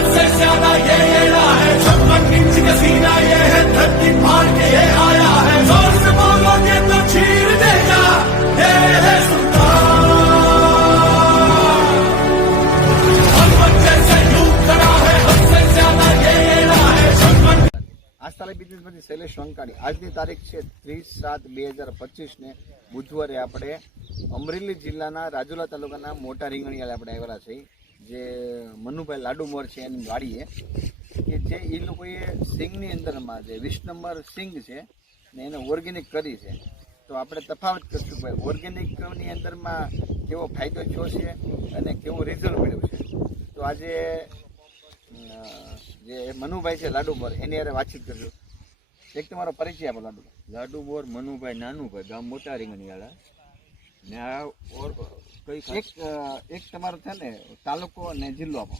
हद से ज्यादा ये येड़ा है छप्पन इंच का सीना ये है धरती फाड़ के ये आया है जोर से बोलोगे तो चीर देगा ये है सुल्तान हनुमत जैसे युग खड़ा है हद से ज्यादा ये येड़ा है छप्पन આસ્થાલય બિઝનેસમાંથી શૈલેષ વંકાણી આજની તારીખ છે ત્રીસ સાત બે હજાર પચીસને બુધવારે આપણે અમરેલી જિલ્લાના રાજુલા તાલુકાના મોટા રીંગણીયાળે આપણે આવેલા છીએ જે મનુભાઈ લાડુમોર છે એની વાડીએ, કે જે એ લોકોએ સિંગની અંદરમાં જે વીસ નંબર સિંગ છે ને એને ઓર્ગેનિક કરી છે. તો આપણે તફાવત કરશું ભાઈ ઓર્ગેનિકની અંદરમાં કેવો ફાયદો થયો છે અને કેવું રિઝલ્ટ મળ્યું છે. તો આજે જે મનુભાઈ છે લાડુમોર, એની હારે વાતચીત કરજો. એક તમારો પરિચય આપો લાડુ લાડુ બોર મનુભાઈ નાનુભાઈ ગામ મોટા રીંગણીવાળા ને આ ઓર એક એક તમારો છે ને તાલુકો અને જિલ્લો આપો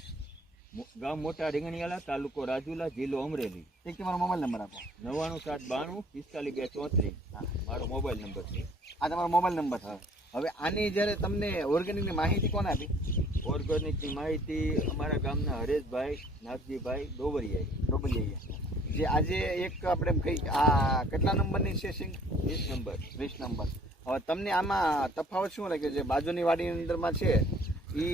ગામ મોટા રીંગણીવાળા તાલુકો રાજુલા જિલ્લો અમરેલી. એક તમારો મોબાઈલ નંબર આપો. નવ્વાણું સાત બાણું પિસ્તાલીસ બે ચોત્રીસ. મારો મોબાઈલ નંબર છે. આ તમારો મોબાઈલ નંબર છે. હવે આની જ્યારે તમને ઓર્ગેનિકની માહિતી કોને આપી? ઓર્ગેનિકની માહિતી અમારા ગામના હરેશભાઈ નાગજીભાઈ ડોબરિયા ડોબરિયા જે આજે એક આપણે કહી આ કેટલા નંબરની છે સિંગ? વીસ નંબર. વીસ નંબર. હવે તમને આમાં તફાવત શું લાગે? છે બાજુની વાડીની અંદરમાં છે એ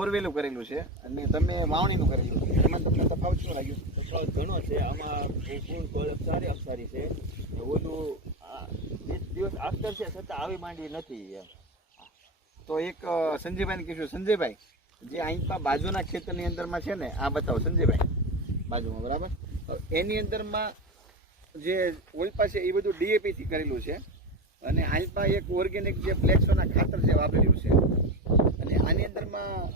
ઓરવેલું કરેલું છે અને તમે વાવણીનું કરેલું છે. એમાં તમને તફાવત શું લાગ્યું? તફાવત ઘણો છે. આમાં ફૂલ કોળપ સારી અપસારી છે. ઓલું દિવસ આફ્ટર છે છતાં આવી માંડી નથી એમ. તો એક સંજયભાઈને કહીશું. સંજયભાઈ જે અહીંપા બાજુના ખેતરની અંદરમાં છે ને આ બતાવો. સંજયભાઈ બાજુમાં બરાબર? એની અંદરમાં જે ઓલપા છે એ બધું ડીએપીથી કરેલું છે. અને અહીં એક ઓર્ગેનિક જે ફ્લેક્સોના ખાતર છે વાપર્યું છે. અને આની અંદરમાં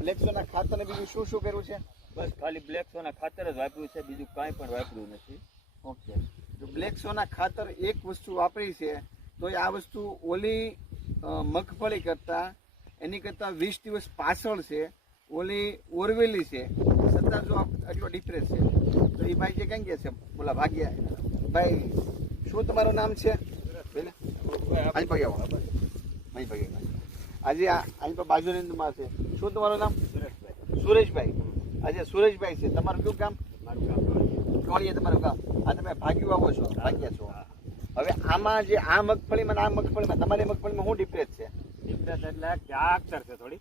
ફ્લેક્સોના ખાતરને બીજું શું શું કર્યું છે? બસ ખાલી બ્લેક સોના ખાતર જ વાપર્યું છે બીજું કાંઈ પણ વાપર્યું નથી. ઓકે. તો બ્લેક સોના ખાતર એક વસ્તુ વાપરી છે તો આ વસ્તુ ઓલી મગફળી કરતાં એની કરતાં વીસ દિવસ પાછળ છે. ઓલી ઓરવેલી છે. છતાં જો આટલો ડિફરન્સ છે. તો એ ભાઈ જે કંઈ ગયા છે બોલા ભાગ્યા. ભાઈ શું તમારું નામ છે? અહીં પગે આવો. અહીં પગે આજે આ અહીં પર બાજુની અંદરમાં છે. શું તમારું નામ? સુરેશભાઈ. આજે સુરેશભાઈ છે. તમારું કયું કામ મારું કામ. ટોળીએ તમારું કામ આ તમે ભાગ્યું આવો છો ભાગ્યા છો. હવે આમાં જે આ મગફળીમાં આ મગફળીમાં તમારી મગફળીમાં શું ડિફરન્સ છે? ડિફરન્સ એટલે ક્યાં આ અક્ષર છે થોડી.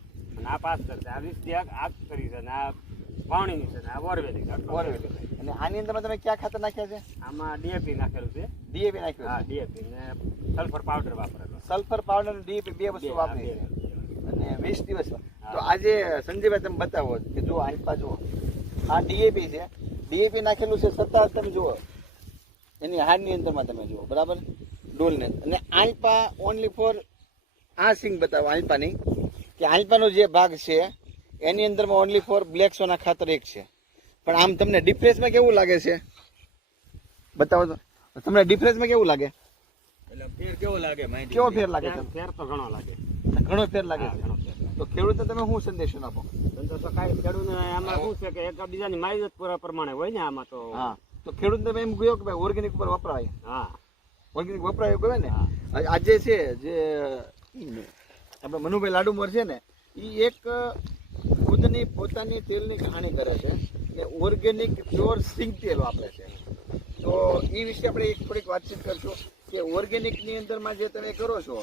આ પાસ કરશે. આ વીસથી આગ કરી છે ને આ પાવણીની છે ને આ. આટલો બરોબર અને આની અંદરમાં તમે ક્યાં ખાતર નાખ્યા છે? આમાં ડીએપી નાખેલું છે. ડીએપી નાખ્યું હા ડીએપી ને સલ્ફર પાવડર વાપરેલો. સલ્ફર પાવડર અને ડીએપી બે વસ્તુ વાપરી છે. અને વીસ દિવસ. તો આજે સંજયભાઈ તમે બતાવો કે જો આઈપા જુઓ. આ ડીએપી છે. ડીએપી નાખેલું છે સત્તા તમે જુઓ. એની હાડની અંદરમાં તમે જુઓ. બરાબર? ડોલને. અને આઈપા ઓનલી ફોર આ સિંગ બતાવો આઈપાની કે આલ્પાનો જે ભાગ છે એની અંદરમાં ઓનલી ફોર બ્લેક સોના ખાતર એક છે. પણ આમ તમને ડિફરન્સમાં કેવું લાગે છે? બતાવો તો. તમને ડિફરન્સમાં કેવું લાગે? એટલે ફેર કેવો લાગે કેવો ફેર લાગે ફેર- તો ઘણો લાગે. ઘણો ફેર લાગે? છે તો ખેડૂતને તમે શું સંદેશો આપો? તો કાંઈ ખેડૂતને આમાં શું છે કે એક બીજાની માહિતી પૂરા પ્રમાણે હોય ને આમાં તો હા. તો ખેડૂતને તમે એમ કહ્યું કે ભાઈ ઓર્ગેનિક ઉપર વપરાય. હા. ઓર્ગેનિક વપરાય એવું કહે ને? આ- આજે છે જે આપણે મનુભાઈ લાડુમોર છે ને એ એક ખુદની પોતાની તેલની કહાણી કરે છે ને ઓર્ગેનિક પ્યોર સિંગ તેલ વાપરે છે. તો એ વિશે આપણે એક થોડીક વાતચીત કરશું કે ઓર્ગેનિકની અંદરમાં જે તમે કરો છો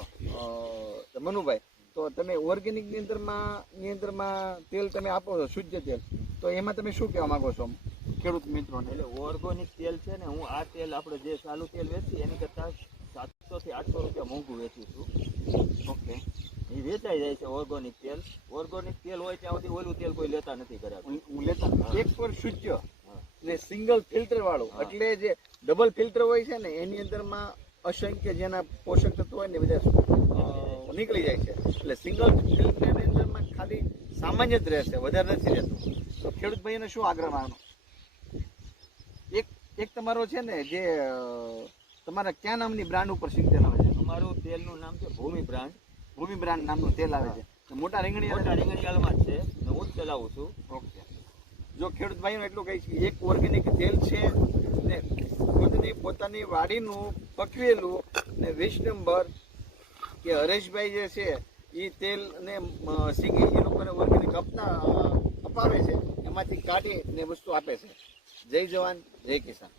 મનુભાઈ, તો તમે ઓર્ગેનિકની અંદરમાં, ની અંદરમાં તેલ તમે આપો છો, શુદ્ધ તેલ, તો એમાં તમે શું કહેવા માંગો છો? ખેડૂત મિત્રોને. એટલે ઓર્ગોનિક તેલ છે ને, હું આ તેલ આપણે જે સાલું તેલ વેચી એની કરતાં સાતસો થી આઠસો રૂપિયા મોંઘું વેચું છું. ઓકે. એ વેચાઈ જાય છે ઓર્ગોનિક તેલ. ઓર્ગોનિક તેલ હોય ત્યાં સુધી ઓલું તેલ કોઈ લેતા નથી કર્યા હું લેતા એક પર શુદ્ધ એટલે સિંગલ ફિલ્ટર વાળું. એટલે જે ડબલ ફિલ્ટર હોય છે ને એની અંદરમાં અસંખ્ય જેના પોષક તત્વો હોય ને બધા નીકળી જાય છે. એટલે સિંગલ ફિલ્ટરની અંદરમાં ખાલી સામાન્ય જ રહેશે વધારે નથી રહેતું. તો ખેડૂત ભાઈને શું આગ્રહ માનો? એક એક તમારો છે ને જે તમારા ક્યાં નામની બ્રાન્ડ ઉપર સિંગતેલ આવે છે? અમારું તેલનું નામ છે ભૂમિ બ્રાન્ડ ભૂમિ બ્રાન્ડ નામનું તેલ આવે છે. મોટા રીંગણી મોટા રીંગણીયાલમાં છે. હું જ ચલાવું છું. ઓકે. જો ખેડૂત ભાઈઓ એટલું કહીશ કે એક ઓર્ગેનિક તેલ છે ને ખુદની પોતાની વાડીનું પકવેલું ને વીસ નંબર કે હરેશભાઈ જે છે એ તેલ ને સિંગી એ લોકોને ઓર્ગેનિક અપના અપાવે છે. એમાંથી કાઢી ને વસ્તુ આપે છે. જય જવાન જય કિસાન.